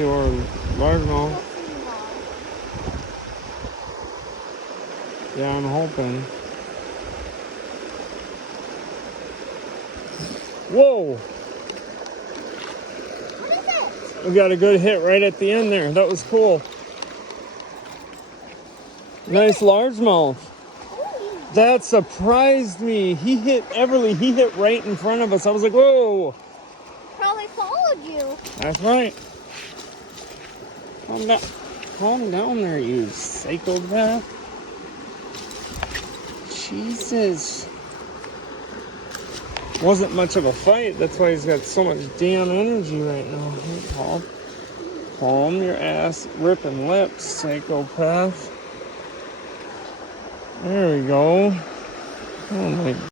or largemouth. Yeah, I'm hoping. Whoa! What is it? We got a good hit right at the end there. That was cool. Nice largemouth. That surprised me. He hit Everly. He hit right in front of us. I was like, whoa. Probably followed you. That's right. Calm down. Calm down there, you psychopath. Jesus. Wasn't much of a fight. That's why he's got so much damn energy right now. Hey, calm your ass, ripping lips, psychopath. There we go. Oh my